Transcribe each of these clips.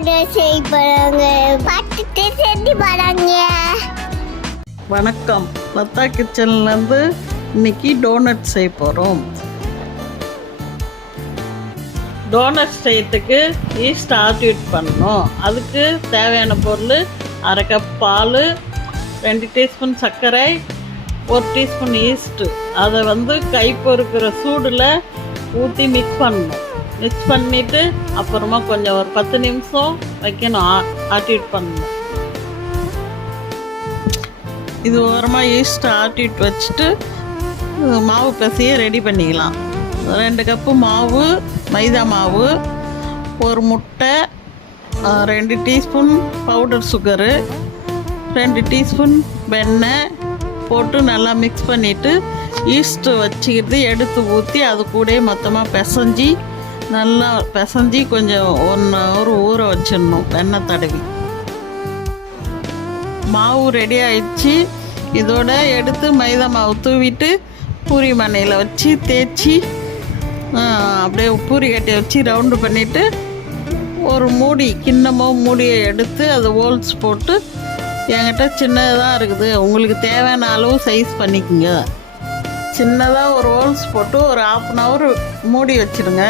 Donut செய்ய போறாங்க. பார்த்துட்டு செஞ்சு பாருங்க. வணக்கம், லதா கிச்சன்லேருந்து இன்னைக்கு டோனட் செய்ய போகிறோம். டோனட் செய்யறதுக்கு ஈஸ்ட் ஆக்டிவேட் பண்ணணும். அதுக்கு தேவையான பொருள் 1/2 கப் பால், 2 டீஸ்பூன் சர்க்கரை, 1 டீஸ்பூன் ஈஸ்ட்டு. அதை கை பொறுக்கிற சூடில் ஊற்றி மிக்ஸ் பண்ணணும். மிக்ஸ் பண்ணிவிட்டு அப்புறமா கொஞ்சம் ஒரு 10 நிமிஷம் வைக்கணும், ஆக்டிவேட் பண்ணணும். இது ஓரமாக ஈஸ்ட் ஆக்டிவேட் வச்சுட்டு மாவு பசையை ரெடி பண்ணிக்கலாம். 2 கப்பு மாவு, மைதா மாவு, 1 முட்டை, 2 டீஸ்பூன் பவுடர் சுகரு, 2 டீஸ்பூன் வெண்ணெய் போட்டு நல்லா மிக்ஸ் பண்ணிவிட்டு ஈஸ்ட்டு வச்சுக்கிட்டு எடுத்து ஊற்றி அது கூட மொத்தமாக பிசைஞ்சி கொஞ்சம் 1 ஹவர் ஊற வச்சிடணும் வெண்ணெய் தடவி. மாவு ரெடி ஆயிடுச்சு. இதோட எடுத்து மைதா மாவு தூவிட்டு பூரி மண்ணையில் வச்சு தேய்ச்சி அப்படியே பூரி கட்டி வச்சு ரவுண்டு பண்ணிவிட்டு ஒரு மூடியை எடுத்து அதை ஹோல்ஸ் போட்டு, என்கிட்ட சின்னதாக இருக்குது, உங்களுக்கு தேவையான அளவு சைஸ் பண்ணிக்கோங்க. சின்னதாக ஒரு ஹோல்ஸ் போட்டு ஒரு 1/2 hour மூடி வச்சுடுங்க.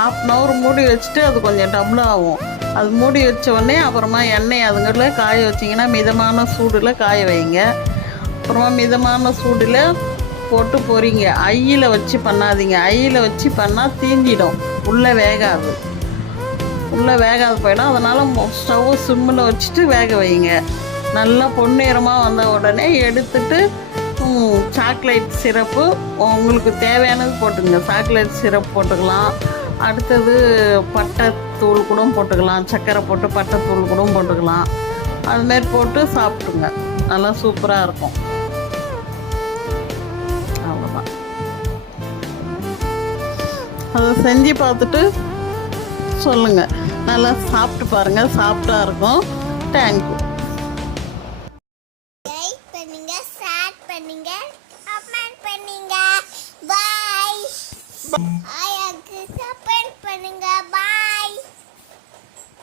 1/2 hour மூடி வச்சுட்டு அது கொஞ்சம் டபுள் ஆகும். அது மூடி வச்ச உடனே அப்புறமா எண்ணெய் அதுங்களில் காய வச்சிங்கன்னா மிதமான சூடில் காய வைங்க. அப்புறமா மிதமான சூடில் போட்டு பொரிங்க. ஐயில் வச்சு பண்ணாதீங்க. ஐயில் வச்சு பண்ணால் தீஞ்சிடும், உள்ளே வேகாது போயிடும். அதனால் ஸ்டவ் சிம்மில் வச்சுட்டு வேக வைங்க. நல்லா பொன்னிறமாக வந்த உடனே எடுத்துட்டு சாக்லேட் சிரப்பு உங்களுக்கு தேவையானது போட்டுங்க. சாக்லேட் சிரப் போட்டுக்கலாம். அடுத்தது பட்டைத்தூள் கூட போட்டுக்கலாம். சர்க்கரை போட்டு பட்டைத்தூள் கூட போட்டுக்கலாம். அதுமாரி போட்டு சாப்பிட்டுங்க, நல்லா சூப்பராக இருக்கும். அவ்வளோதான். அதை செஞ்சு பார்த்துட்டு சொல்லுங்கள். நல்லா சாப்பிட்டு பாருங்கள், சாஃப்டாக இருக்கும். தேங்க்யூ.